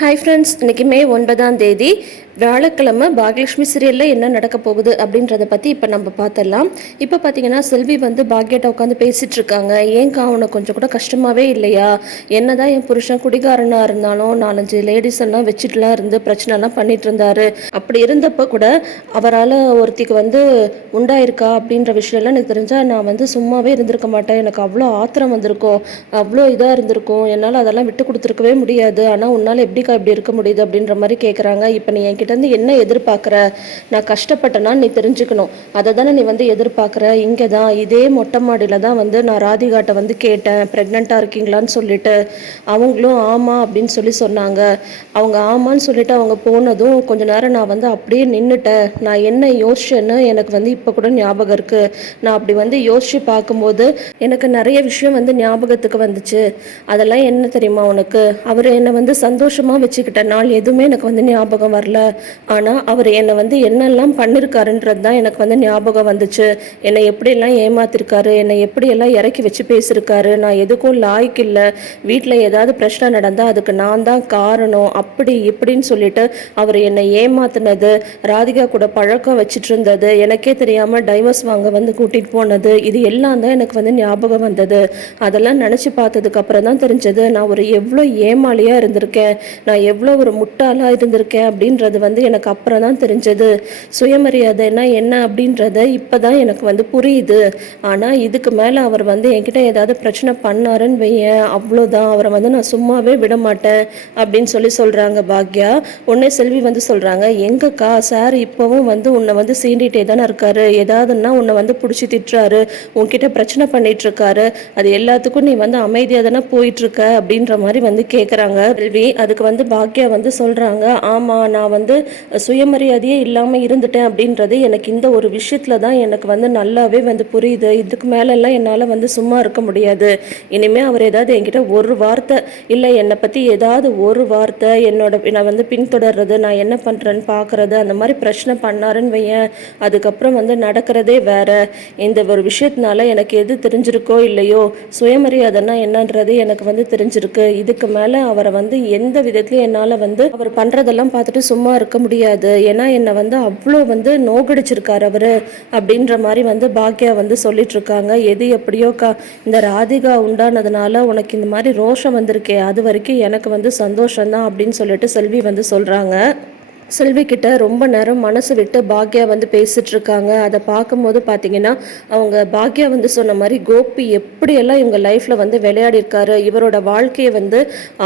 Hi friends, இன்றைக்கி மே 9 வியாழக்கிழமை பாக்யலட்சுமி சீரியலில் என்ன நடக்க போகுது அப்படின்றத பற்றி இப்போ நம்ம பார்த்துடலாம். இப்போ பார்த்தீங்கன்னா செல்வி பாக்யாட்ட உட்காந்து பேசிகிட்டு இருக்காங்க. ஏன்க்கா உனக்கு கொஞ்சம் கூட கஷ்டமாகவே இல்லையா? என்னதான் என் புருஷன் குடிகாரனாக இருந்தாலும் 4-5 லேடிஸ் எல்லாம் வச்சுட்டுலாம் இருந்து பிரச்சனைலாம் பண்ணிட்டு இருந்தாரு. அப்படி இருந்தப்போ கூட அவரால் ஒருத்திக்கு உண்டாயிருக்கா அப்படின்ற விஷயம்லாம் எனக்கு தெரிஞ்சால் நான் சும்மாவே இருந்திருக்க மாட்டேன். எனக்கு அவ்வளோ ஆத்திரம் வந்திருக்கும், அவ்வளோ இதாக இருந்திருக்கும். என்னால் அதெல்லாம் விட்டு கொடுத்துருக்கவே முடியாது. ஆனால் உன்னால் எப்படிக்கா இப்படி இருக்க முடியுது அப்படின்ற மாதிரி கேட்குறாங்க. இப்போ நீ என்கிட்ட என்ன எதிர்பார்க்குற? நான் கஷ்டப்பட்டேன்னா நீ தெரிஞ்சுக்கணும். அதை தானே நீ எதிர்பார்க்குற. இங்கே தான் இதே மொட்டை மாடியில் தான் நான் ராதிகாட்ட கேட்டேன், ப்ரெக்னெண்ட்டாக இருக்கீங்களான்னு சொல்லிட்டு. அவங்களும் ஆமாம் அப்படின்னு சொன்னாங்க. அவங்க ஆமான்னு சொல்லிட்டு அவங்க போனதும் கொஞ்ச நேரம் நான் அப்படியே நின்றுட்டேன். நான் என்ன யோசிச்சேன்னு எனக்கு இப்போ கூட ஞாபகம் இருக்குது. நான் அப்படி யோசிச்சு பார்க்கும்போது எனக்கு நிறைய விஷயம் ஞாபகத்துக்கு வந்துச்சு. அதெல்லாம் என்ன தெரியுமா உனக்கு? அவர் என்னை சந்தோஷமாக வச்சுக்கிட்ட நாள் எதுவுமே எனக்கு ஞாபகம் வரல. ஆனால் அவர் என்னை என்னெல்லாம் பண்ணியிருக்காருன்றது தான் எனக்கு ஞாபகம் வந்துச்சு. என்னை எப்படியெல்லாம் ஏமாத்திருக்காரு, என்னை எப்படியெல்லாம் இறக்கி வச்சு பேசியிருக்காரு. நான் எதுக்கும் லாய்க்கு இல்லை. வீட்டில் ஏதாவது பிரச்சனை நடந்தால் அதுக்கு நான் தான் காரணம், அப்படி இப்படின்னு சொல்லிட்டு அவர் என்னை ஏமாத்தினது, ராதிகா கூட பழக்கம் வச்சுட்டு இருந்தது, எனக்கே தெரியாமல் டைவர்ஸ் வாங்க கூட்டிகிட்டு போனது, இது எல்லாம் தான் எனக்கு ஞாபகம் வந்தது. அதெல்லாம் நினச்சி பார்த்ததுக்கு அப்புறம் தான் தெரிஞ்சது நான் ஒரு எவ்வளோ ஏமாளியாக இருந்திருக்கேன், நான் எவ்வளோ ஒரு முட்டாளாக இருந்திருக்கேன் அப்படின்றது எனக்கு அப்புறம் தான் தெரிஞ்சது. சுயமரியாதைன்னா என்ன அப்படின்றத இப்போ தான் எனக்கு புரியுது. ஆனால் இதுக்கு மேலே அவர் என்கிட்ட ஏதாவது பிரச்சனை பண்ணாருன்னு வையேன், அவ்வளோதான், அவரை நான் சும்மாவே விட மாட்டேன் அப்படின்னு சொல்கிறாங்க பாக்யா. உடனே செல்வி சொல்கிறாங்க, எங்கக்கா சார் இப்போவும் உன்னை சீண்டிகிட்டே தானே இருக்காரு. ஏதாவதுன்னா உன்னை பிடிச்சி திட்டுறாரு, உன்கிட்ட பிரச்சனை பண்ணிட்டு இருக்காரு. அது எல்லாத்துக்கும் நீ அமைதியாக தானே போயிட்டுருக்க அப்படின்ற மாதிரி கேட்குறாங்க செல்வி. அதுக்கு பாக்யா சொல்கிறாங்க, ஆமாம் நான் சுயமரியாதையே இல்லாமல் இருந்துட்டேன் அப்படின்றது எனக்கு இந்த ஒரு விஷயத்தில் தான் எனக்கு நல்லாவே புரியுது. இதுக்கு மேலெல்லாம் என்னால் சும்மா இருக்க முடியாது. இனிமேல் அவர் ஏதாவது என்கிட்ட ஒரு வார்த்தை இல்லை என்னை பற்றி ஏதாவது ஒரு வார்த்தை நான் பின்தொடர்றது, நான் என்ன பண்ணுறேன்னு பார்க்குறது, அந்த மாதிரி பிரச்சனை பண்ணாருன்னு வையேன், அதுக்கப்புறம் நடக்கிறதே வேற. இந்த ஒரு விஷயத்தினால எனக்கு எது தெரிஞ்சிருக்கோ இல்லையோ, சுயமரியாதைன்னா என்னன்றது எனக்கு தெரிஞ்சிருக்கு. இதுக்கு மேலே அவரை எந்த விதத்துலையும் என்னால் அவர் பண்ணுறதெல்லாம் பார்த்துட்டு சும்மா இருக்க முடியாது. ஏன்னா என்னை அவ்வளோ நோகடிச்சிருக்காரு அவர் அப்படின்ற மாதிரி பாக்யா சொல்லிட்டு இருக்காங்க. எது எப்படியோக்கா, இந்த ராதிகா உண்டானதுனால உனக்கு இந்த மாதிரி ரோஷம் வந்திருக்கே, அது வரைக்கும் எனக்கு சந்தோஷம்தான் அப்படின்னு சொல்லிட்டு செல்வி சொல்கிறாங்க. செல்வி கிட்ட ரொம்ப நேரம் மனசு விட்டு பாக்யா பேசிட்டு இருக்காங்க. அதை பார்க்கும்போது பார்த்தீங்கன்னா அவங்க பாக்யா சொன்ன மாதிரி கோபி எப்படியெல்லாம் இவங்க லைஃப்பில் விளையாடி இருக்காரு, இவரோட வாழ்க்கையை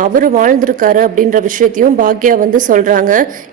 அவர் வாழ்ந்திருக்காரு அப்படின்ற விஷயத்தையும் பாக்யா சொல்கிறாங்க.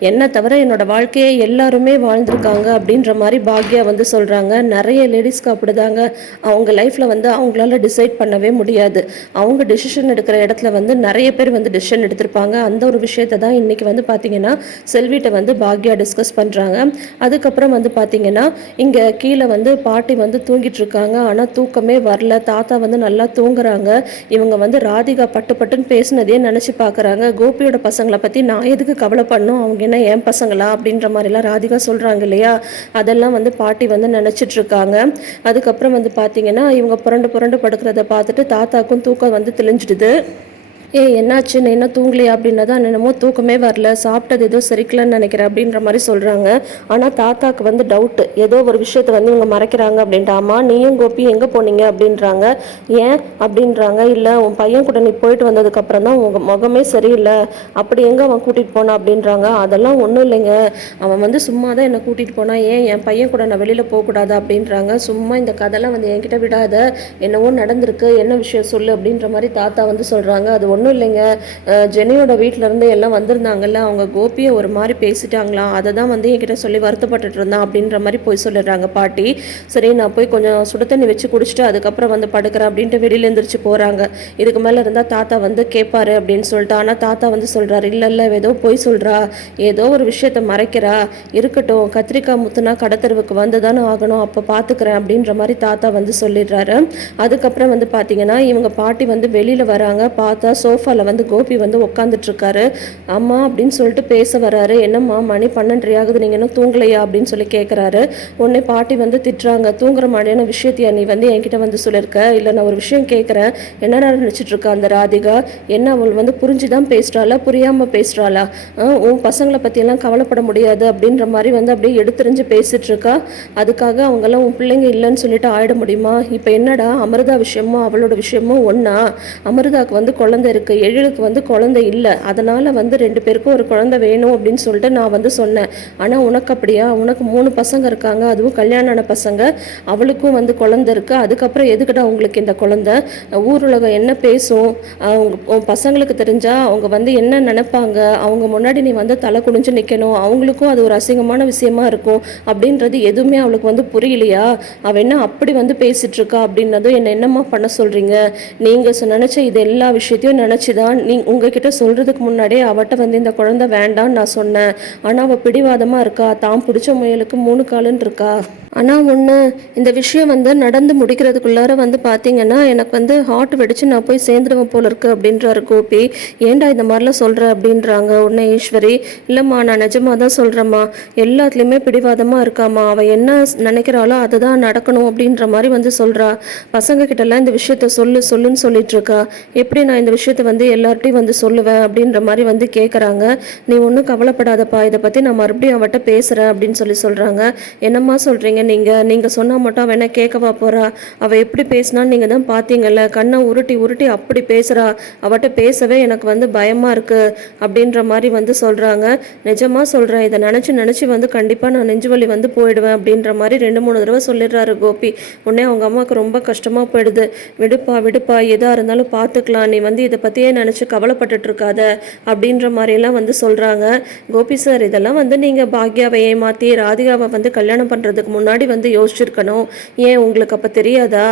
என்னை தவிர என்னோட வாழ்க்கையை எல்லாருமே வாழ்ந்திருக்காங்க அப்படின்ற மாதிரி பாக்யா சொல்கிறாங்க. நிறைய லேடிஸ்க்கு அப்படிதாங்க, அவங்க லைஃப்பில் அவங்களால டிசைட் பண்ணவே முடியாது. அவங்க டிசிஷன் எடுக்கிற இடத்துல நிறைய பேர் டிசிஷன் எடுத்திருப்பாங்க. அந்த ஒரு விஷயத்தை தான் இன்றைக்கி பார்த்தீங்கன்னா செல்வி பாக்யா டிஸ்கஸ் பண்ணுறாங்க. அதுக்கப்புறம் பார்த்தீங்கன்னா இங்கே கீழே பாட்டி தூங்கிட்டு இருக்காங்க. ஆனால் தூக்கமே வரல. தாத்தா நல்லா தூங்குறாங்க. இவங்க ராதிகா பட்டுன்னு பேசினதையே நினச்சி பார்க்குறாங்க. கோபியோட பசங்களை பற்றி நான் எதுக்கு கவலை பண்ணணும், அவங்க என்ன என் பசங்களா அப்படின்ற மாதிரிலாம் ராதிகா சொல்கிறாங்க இல்லையா, அதெல்லாம் பாட்டி நினச்சிட்டு இருக்காங்க. அதுக்கப்புறம் பார்த்தீங்கன்னா இவங்க புரண்டு படுக்கிறத பார்த்துட்டு தாத்தாக்கும் தூக்கம் தெளிஞ்சிடுது. என்னாச்சுன்னு, என்ன தூங்கலையா அப்படின்னா தான் என்னமோ தூக்கமே வரல, சாப்பிட்டது ஏதோ சரிக்கலன்னு நினைக்கிறேன் அப்படின்ற மாதிரி சொல்கிறாங்க. ஆனால் தாத்தாக்கு டவுட்டு, ஏதோ ஒரு விஷயத்தை இவங்க மறைக்கிறாங்க அப்படின்ட்டு. ஆமா நீயும் கோபி எங்கே போனீங்க அப்படின்றாங்க. ஏன் அப்படின்றாங்க. இல்லை உன் பையன் கூட நீ போயிட்டு வந்ததுக்கப்புறம் தான் உங்கள் முகமே சரியில்லை, அப்படி எங்கே அவன் கூட்டிகிட்டு போனான் அப்படின்றாங்க. அதெல்லாம் ஒன்றும் இல்லைங்க, அவன் சும்மா தான் என்னை கூட்டிகிட்டு போனான், ஏன் என் பையன் கூட நான் வெளியில் போகக்கூடாது அப்படின்றாங்க. சும்மா இந்த கதைலாம் என்கிட்ட விடாத, என்னவோ நடந்திருக்கு, என்ன விஷயம் சொல்லு அப்படின்ற மாதிரி தாத்தா சொல்கிறாங்க. அது ஒன்றும் இல்லைங்க, ஜெனியோட வீட்டிலேருந்து எல்லாம் வந்திருந்தாங்கல்ல, அவங்க கோபியை ஒரு மாதிரி பேசிட்டாங்களாம், அதை தான் என்கிட்ட சொல்லி வருத்தப்பட்டுட்டு இருந்தான் அப்படின்ற மாதிரி போய் சொல்லிடுறாங்க பாட்டி. சரி நான் போய் கொஞ்சம் சுடு தண்ணி வச்சு குடிச்சிட்டு அதுக்கப்புறம் படுக்கிறேன் அப்படின்ட்டு வெளியில் எழுந்திரிச்சு போகிறாங்க. இதுக்கு மேலே இருந்தால் தாத்தா கேட்பாரு அப்படின்னு சொல்லிட்டு. ஆனால் தாத்தா சொல்கிறாரு, இல்லை ஏதோ போய் சொல்கிறா, ஏதோ ஒரு விஷயத்தை மறைக்கிறா, இருக்கட்டும், கத்திரிக்காய் முத்துனா கடத்தருவுக்கு வந்து தானே ஆகணும், அப்போ பார்த்துக்கிறேன் அப்படின்ற மாதிரி தாத்தா சொல்லிடுறாரு. அதுக்கப்புறம் பார்த்தீங்கன்னா இவங்க பாட்டி வெளியில் வராங்க. பார்த்தா சோஃபாவில் வந்து கோபி வந்து உட்காந்துட்ருக்காரு. அம்மா அப்படின்னு சொல்லிட்டு பேச வராரு. என்னம்மா மணி 12:30 ஆகுது, நீங்கள் இன்னும் தூங்கலையா அப்படின்னு சொல்லி கேட்குறாரு. உடனே பாட்டி வந்து திட்டுறாங்க. தூங்குற மாதிரியான விஷயத்தையா நீ வந்து என்கிட்ட வந்து சொல்லியிருக்க? இல்லை நான் ஒரு விஷயம் கேட்குறேன், என்னடா நினச்சிட்டு இருக்கா அந்த ராதிகா? என்ன அவள் வந்து புரிஞ்சுதான் பேசுகிறாளா புரியாமல் பேசுகிறாளா? உன் பசங்களை பற்றியெல்லாம் கவலைப்பட முடியாது அப்படின்ற மாதிரி வந்து அப்படியே எடுத்துரிஞ்சு பேசிகிட்டு இருக்கா. அதுக்காக அவங்கெல்லாம் உன் பிள்ளைங்க இல்லைன்னு சொல்லிட்டு ஆயிட முடியுமா? இப்போ என்னடா அமிர்தா விஷயமும் அவளோட விஷயமும் ஒன்றா? அமிர்தாவுக்கு வந்து குழந்தை இருக்குது, எழிலுக்கு வந்து குழந்தை இல்லை. அதனால் வந்து 2 பேருக்கும் ஒரு குழந்தை வேணும் அப்படின்னு சொல்லிட்டு நான் வந்து சொன்னேன். ஆனால் உனக்கு அப்படியா? உனக்கு 3 பசங்க இருக்காங்க, அதுவும் கல்யாணம் ஆன பசங்க. அவளுக்கும் வந்து குழந்தை இருக்குது. அதுக்கப்புறம் எதுக்கிட்ட அவங்களுக்கு இந்த குழந்தை? ஊர் உலகம் என்ன பேசும்? உன் பசங்களுக்கு தெரிஞ்சால் அவங்க வந்து என்ன நினைப்பாங்க? அவங்க முன்னாடி நீ வந்து தலை குனிஞ்சு நிற்கணும், அவங்களுக்கும் அது ஒரு அசிங்கமான விஷயமா இருக்கும் அப்படின்றது எதுவுமே அவளுக்கு வந்து புரியலையா? அவள் என்ன அப்படி வந்து பேசிகிட்டு இருக்கா அப்படின்னதும் என்னம்மா பண்ண சொல்கிறீங்க? நீங்கள் நினச்ச இது எல்லா விஷயத்தையும் நினச்சி தான் உங்ககிட்ட சொல்கிறதுக்கு முன்னாடியே அவட்ட வந்து இந்த குழந்தை வேண்டான்னு நான் சொன்னேன். ஆனால் அவள் பிடிவாதமாக இருக்கா, தான் பிடிச்ச முயலுக்கு 3 காலுன்னு இருக்கா. ஆனால் ஒன்று, இந்த விஷயம் வந்து நடந்து முடிக்கிறதுக்குள்ளார வந்து பார்த்தீங்கன்னா எனக்கு வந்து ஹார்ட் வெடிச்சு நான் போய் சேர்ந்துடுவேன் போல இருக்கு அப்படின்றாரு கோபி. ஏன்டா இந்த மாதிரிலாம் சொல்கிற அப்படின்றாங்க. உடனே ஈஸ்வரி, இல்லைம்மா நான் நிஜமாக தான் சொல்கிறேம்மா, எல்லாத்துலேயுமே பிடிவாதமாக இருக்காம்மா, அவள் என்ன நினைக்கிறாளோ அதை தான் நடக்கணும் அப்படின்ற மாதிரி வந்து சொல்கிறா. பசங்க கிட்டலாம் இந்த விஷயத்த சொல்லுன்னு சொல்லிட்டு இருக்கா. எப்படி நான் இந்த விஷயத்த வந்து எல்லார்ட்டையும் வந்து சொல்லுவேன் அப்படின்ற மாதிரி வந்து கேட்குறாங்க. நீ ஒன்றும் கவலைப்படாதப்பா, இதை பற்றி நான் மறுபடியும் அவட்ட பேசுகிறேன் அப்படின்னு சொல்கிறாங்க. என்னம்மா சொல்கிறீங்க? நீங்கள் சொன்னால் மட்டும் அவள் என்ன கேட்கவா போகிறா? அவள் எப்படி பேசினான்னு நீங்கள் தான் பார்த்தீங்கல்ல, கண்ணை உருட்டி உருட்டி அப்படி பேசுகிறா. அவட்ட பேசவே எனக்கு வந்து பயமாக இருக்குது அப்படின்ற மாதிரி வந்து சொல்கிறாங்க. நிஜமாக சொல்கிறேன், இதை நினச்சி வந்து கண்டிப்பாக நான் நெஞ்சு வலி வந்து போயிடுவேன் அப்படின்ற மாதிரி 2-3 தடவை சொல்லிடுறாரு கோபி. உடனே அவங்க அம்மாவுக்கு ரொம்ப கஷ்டமாக போயிடுது. விடுப்பா எதாக இருந்தாலும் பார்த்துக்கலாம், நீ வந்து இதை பற்றியே நினச்சி கவலைப்பட்டுட்டு இருக்காத அப்படின்ற மாதிரியெல்லாம் வந்து சொல்கிறாங்க. கோபி சார், இதெல்லாம் வந்து நீங்கள் பாக்யாவை ஏமாற்றி ராதிகாவை வந்து கல்யாணம் பண்ணுறதுக்கு முன்னாடி வந்து யோசிச்சிருக்கணும். ஏன் உங்களுக்கு அப்போ தெரியாதா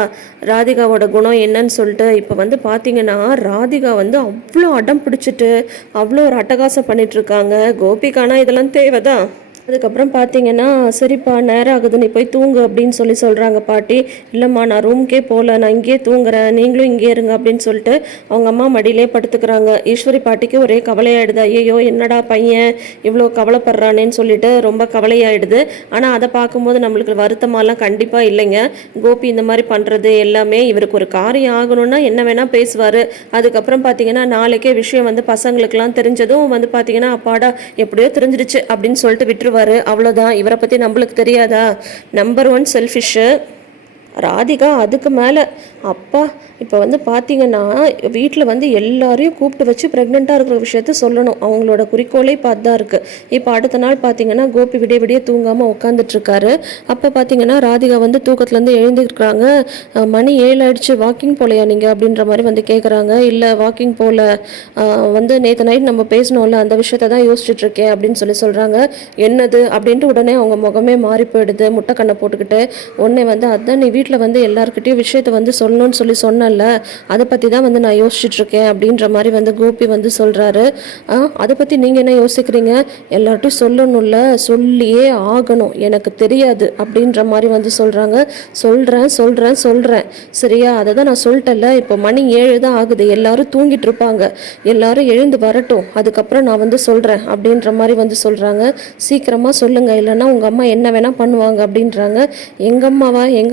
ராதிகாவோட குணம் என்னன்னு சொல்லிட்டு? இப்போ வந்து பார்த்தீங்கன்னா ராதிகா வந்து அவ்வளோ அடம் பிடிச்சிட்டு அவ்வளோ ஒரு அட்டகாசம் பண்ணிட்டு இருக்காங்க. கோபிக்கானா இதெல்லாம் தேவைதான். அதுக்கப்புறம் பார்த்தீங்கன்னா, சரிப்பா நேரம் ஆகுது, நீ போய் தூங்கு அப்படின்னு சொல்கிறாங்க பாட்டி. இல்லைம்மா நான் ரூம்க்கே போகல, நான் இங்கேயே தூங்குறேன், நீங்களும் இங்கே இருங்க அப்படின்னு சொல்லிட்டு அவங்க அம்மா மடியிலே படுத்துக்கிறாங்க. ஈஸ்வரி பாட்டிக்கு ஒரே கவலையாயிடுது. ஐயோ என்னடா பையன் இவ்வளோ கவலைப்படுறானேன்னு சொல்லிட்டு ரொம்ப கவலையாயிடுது. ஆனால் அதை பார்க்கும்போது நம்மளுக்கு வருத்தமாலாம் கண்டிப்பாக இல்லைங்க. கோபி இந்த மாதிரி பண்ணுறது எல்லாமே இவருக்கு ஒரு காரியம் ஆகணும்னா என்ன வேணால் பேசுவார். அதுக்கப்புறம் பார்த்தீங்கன்னா நாளைக்கே விஷயம் வந்து பசங்களுக்கெல்லாம் தெரிஞ்சதும் வந்து பார்த்தீங்கன்னா அப்பாடா எப்படியோ தெரிஞ்சிடுச்சு அப்படின்னு சொல்லிட்டு விட்டுருவாரு. அவ்வளோதான். இவரை பற்றி நம்மளுக்கு தெரியாதா? நம்பர் 1 செல்ஃபிஷ்ஷு ராதிகா. அதுக்கு மேலே அப்பா இப்போ வந்து பார்த்தீங்கன்னா வீட்டில் வந்து எல்லாரையும் கூப்பிட்டு வச்சு ப்ரெக்னெண்ட்டாக இருக்கிற விஷயத்த சொல்லணும். அவங்களோட குறிக்கோளே பார்த்து தான் இருக்குது. இப்போ அடுத்த நாள் பார்த்தீங்கன்னா கோபி விடிய தூங்காமல் உட்காந்துட்ருக்காரு. அப்போ பார்த்தீங்கன்னா ராதிகா வந்து தூக்கத்துலேருந்து எழுந்திருக்கிறாங்க. மணி 7 ஆயிடுச்சு, வாக்கிங் போகலையா நீங்கள் அப்படின்ற மாதிரி வந்து கேட்குறாங்க. இல்லை வாக்கிங் போகல, வந்து நேற்று நைட் நம்ம பேசணும்ல அந்த விஷயத்த தான் யோசிச்சுட்ருக்கேன் அப்படின்னு சொல்கிறாங்க. என்னது அப்படின்ட்டு உடனே அவங்க முகமே மாறி போயிடுது, முட்டைக்கண்ணை போட்டுக்கிட்டு. உடனே வந்து அதுதான் நீ வீட்டில் வந்து எல்லாருக்கிட்டையும் விஷயத்த வந்து சொல்லணும்னு சொன்னல, அதை பற்றி தான் வந்து நான் யோசிச்சுட்ருக்கேன் அப்படின்ற மாதிரி வந்து கோபி வந்து சொல்கிறாரு. அதை பற்றி நீங்கள் என்ன யோசிக்கிறீங்க? எல்லார்ட்டையும் சொல்லணும்ல, சொல்லியே ஆகணும், எனக்கு தெரியாது அப்படின்ற மாதிரி வந்து சொல்கிறாங்க. சொல்கிறேன் சரியா, அதை தான் நான் சொல்லிட்டேன்ல. இப்போ மணி 7 தான் ஆகுது, எல்லாரும் தூங்கிட்டு இருப்பாங்க, எல்லாரும் எழுந்து வரட்டும், அதுக்கப்புறம் நான் வந்து சொல்கிறேன் அப்படின்ற மாதிரி வந்து சொல்கிறாங்க. சீக்கிரமாக சொல்லுங்கள், இல்லைன்னா உங்கள் அம்மா என்ன வேணால் பண்ணுவாங்க அப்படின்றாங்க. எங்கள்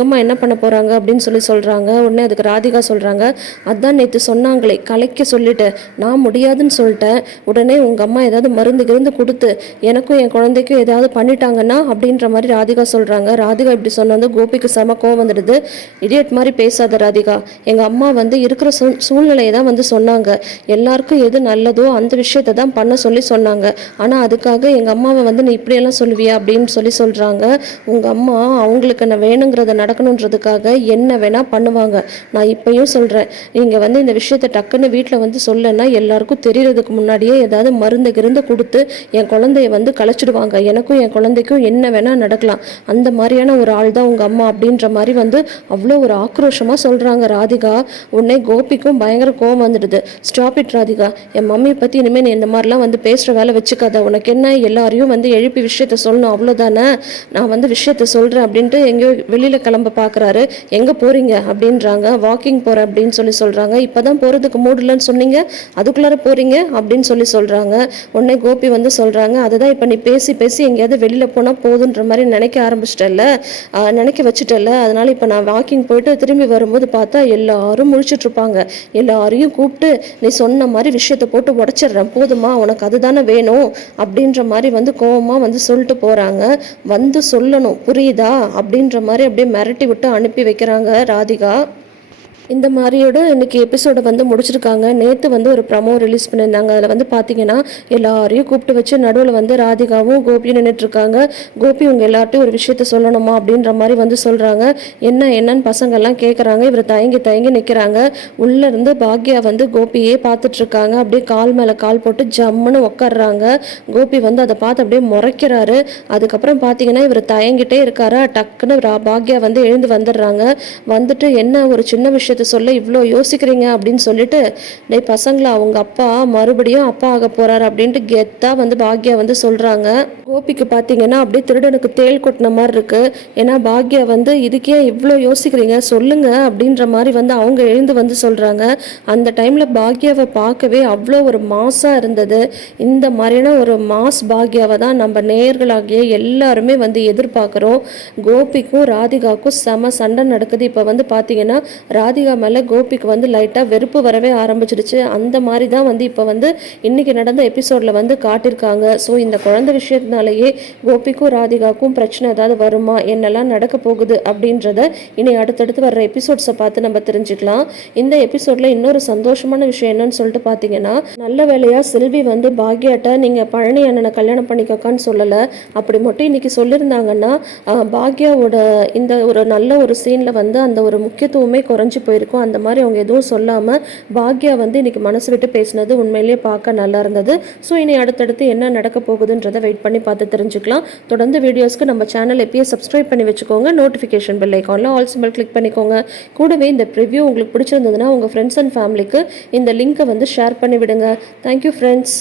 அம்மா என்ன பண்ண போகிறாங்க அப்படின்னு சொல்கிறாங்க. உடனே அதுக்கு ராதிகா சொல்கிறாங்க, அதான் நேற்று சொன்னாங்களே கலைக்க சொல்லிட்டு நான் முடியாதுன்னு சொல்லிட்டேன். உடனே உங்கள் அம்மா ஏதாவது மருந்து கொடுத்து எனக்கும் என் குழந்தைக்கும் ஏதாவது பண்ணிட்டாங்கன்னா அப்படின்ற மாதிரி ராதிகா சொல்கிறாங்க. ராதிகா இப்படி சொன்னது கோபிக்கு செம கோவம் வந்துடுது. இடியட் மாதிரி பேசாத ராதிகா, எங்கள் அம்மா வந்து இருக்கிற சூழ்நிலையை தான் வந்து சொன்னாங்க, எல்லாருக்கும் எது நல்லதோ அந்த விஷயத்தை தான் பண்ண சொன்னாங்க. ஆனால் அதுக்காக எங்கள் அம்மாவை வந்து நீ இப்படியெல்லாம் சொல்லுவியா அப்படின்னு சொல்கிறாங்க. உங்கள் அம்மா அவங்களுக்கு நான் வேணுங்கிறத நடக்கணுன்றதுக்காக என்ன வேணால் பண்ணுவாங்க. நான் இப்பயும் சொல்கிறேன், நீங்கள் வந்து இந்த விஷயத்தை டக்குன்னு வீட்டில் வந்து சொல்லன்னா எல்லாருக்கும் தெரியறதுக்கு முன்னாடியே ஏதாவது மருந்து கொடுத்து என் குழந்தைய வந்து கலைச்சிடுவாங்க, எனக்கும் என் குழந்தைக்கும் என்ன வேணால் நடக்கலாம், அந்த மாதிரியான ஒரு ஆள் தான் உங்கள் அம்மா அப்படின்ற மாதிரி வந்து அவ்வளோ ஒரு ஆக்ரோஷமாக சொல்கிறாங்க ராதிகா. உடனே கோபிக்கும் பயங்கர கோவம் வந்துடுது. ஸ்டாப் இட் ராதிகா, என் மம்மியை பற்றி இனிமேல் நீ இந்த மாதிரிலாம் வந்து பேசுகிற வேலை வச்சுக்காத, உனக்கு என்ன எல்லாரையும் வந்து எழுப்பி விஷயத்த சொல்லணும் அவ்வளோதானே, நான் வந்து விஷயத்த சொல்கிறேன் அப்படின்ட்டு எங்கேயோ வெளியில் கிளம்ப பார்க்குறாரு. எங்கே போகிறீங்க அப்படின்ற சொல்கிறாங்க, வாக்கிங் போகிறேன் அப்படின்னு சொல்கிறாங்க. இப்போ தான் போகிறதுக்கு மூடலன்னு சொன்னீங்க, அதுக்குள்ளார போகிறீங்க அப்படின்னு சொல்கிறாங்க. உடனே கோபி வந்து சொல்கிறாங்க, அதுதான் இப்போ நீ பேசி பேசி எங்கேயாவது வெளியில் போனால் போதுன்ற மாதிரி நினைக்க ஆரம்பிச்சிட்டல, நினைக்க வச்சுட்டல. அதனால் இப்போ நான் வாக்கிங் போயிட்டு திரும்பி வரும்போது பார்த்தா எல்லாரும் முழிச்சிட்ருப்பாங்க. எல்லாரையும் கூப்பிட்டு நீ சொன்ன மாதிரி விஷயத்தை போட்டு உடச்சிட்றேன், போதுமா, உனக்கு அதுதானே வேணும் அப்படின்ற மாதிரி வந்து கோவமாக வந்து சொல்லிட்டு போகிறாங்க. வந்து சொல்லணும் புரியுதா அப்படின்ற மாதிரி அப்படியே மிரட்டி விட்டு அனுப்பி வைக்கிறாங்க ராதிகா. இந்த மாதிரியோட இன்னைக்கு எபிசோடை வந்து முடிச்சிருக்காங்க. நேற்று வந்து ஒரு ப்ரமோ ரிலீஸ் பண்ணியிருந்தாங்க. அதில் வந்து பார்த்தீங்கன்னா எல்லாரையும் கூப்பிட்டு வச்சு நடுவில் வந்து ராதிகாவும் கோபியும் நின்றுட்டுருக்காங்க. கோபி உங்கள் எல்லார்ட்டையும் ஒரு விஷயத்த சொல்லணுமா அப்படின்ற மாதிரி வந்து சொல்கிறாங்க. என்னன்னு பசங்கள்லாம் கேட்குறாங்க. இவர் தயங்கி நிற்கிறாங்க. உள்ளேருந்து பாக்யா வந்து கோபியே பார்த்துட்ருக்காங்க. அப்படியே கால் மேலே கால் போட்டு ஜம்முன்னு உட்காடுறாங்க. கோபி வந்து அதை பார்த்து அப்படியே முறைக்கிறாரு. அதுக்கப்புறம் பார்த்தீங்கன்னா இவர் தயங்கிட்டே இருக்காரு. டக்குன்னு பாக்யா வந்து எழுந்து வந்துடுறாங்க. வந்துட்டு என்ன ஒரு சின்ன விஷயம் சொல்ல இவ்வளோ யோசிக்கிறீங்க அப்படின்னு சொல்லிட்டு, டே பசங்களா, அவங்க அப்பா மறுபடியும் அப்பா ஆக போறாரு அப்படின்ட்டு கெத்தா வந்து பாக்யா வந்து சொல்றாங்க. கோபிக்கு பார்த்தீங்கன்னா அப்படியே திருடனுக்கு தேள் கொட்டின மாதிரி இருக்கு. ஏன்னா பாக்யா வந்து இதுக்கே இவ்வளோ யோசிக்கிறீங்க சொல்லுங்க அப்படின்ற மாதிரி வந்து அவங்க எழுந்து வந்து சொல்றாங்க. அந்த டைம்ல பாக்யாவை பார்க்கவே அவ்வளோ ஒரு மாசா இருந்தது. இந்த மாதிரியான ஒரு மாஸ் பாக்யாவை தான் நம்ம நேயர்களாகிய எல்லாருமே வந்து எதிர்பார்க்குறோம். கோபிக்கும் ராதிகாவுக்கும் செம சண்டை நடக்குது. இப்போ வந்து பார்த்தீங்கன்னா ராதிகா மேலே கோபிக்கு வந்து லைட்டாக வெறுப்பு வரவே ஆரம்பிச்சிடுச்சு. அந்த மாதிரி தான் வந்து இப்போ வந்து இன்றைக்கி நடந்த எபிசோடில் வந்து காட்டியிருக்காங்க. ஸோ இந்த குழந்தை விஷயத்தினாலேயே கோபிக்கும் ராதிகாவுக்கும் பிரச்சனை ஏதாவது வருமா, என்னெல்லாம் நடக்க போகுது அப்படின்றத இனி அடுத்தடுத்து வர்ற எபிசோட்ஸை பார்த்து நம்ம தெரிஞ்சுக்கலாம். இந்த எபிசோடில் இன்னொரு சந்தோஷமான விஷயம் என்னன்னு சொல்லிட்டு பார்த்தீங்கன்னா, நல்ல வேலையாக செல்வி வந்து பாக்யாட்ட நீங்கள் பழனி அண்ணனை கல்யாணம் பண்ணிக்கோக்கான்னு சொல்லலை. அப்படி மட்டும் இன்றைக்கி சொல்லியிருந்தாங்கன்னா பாக்யாவோட இந்த ஒரு நல்ல ஒரு சீனில் வந்து அந்த ஒரு முக்கியத்துவமே குறைஞ்சி போயிருக்கும். அந்த மாதிரி அவங்க எதுவும் சொல்லாமல் பாக்யா வந்து இன்னைக்கு மனசு விட்டு பேசினது உண்மையிலேயே பார்க்க நல்லா இருந்தது. ஸோ இனி அடுத்தடுத்து என்ன நடக்க போகுதுன்றதை வெயிட் பண்ணி பார்த்து தெரிஞ்சுக்கலாம். தொடர்ந்து வீடியோஸ்க்கு நம்ம சேனல் எப்பயே சப்ஸ்கிரைப் பண்ணி வச்சுக்கோங்க. நோட்டிஃபிகேஷன் பெல் ஐக்கானில் ஆல் சிம்பிள் கிளிக் பண்ணிக்கோங்க. கூடவே இந்த ப்ரிவ்யூ உங்களுக்கு பிடிச்சிருந்ததுன்னா உங்கள் ஃப்ரெண்ட்ஸ் அண்ட் ஃபேமிலிக்கு இந்த லிங்க்கை வந்து ஷேர் பண்ணி விடுங்க. Thank you friends.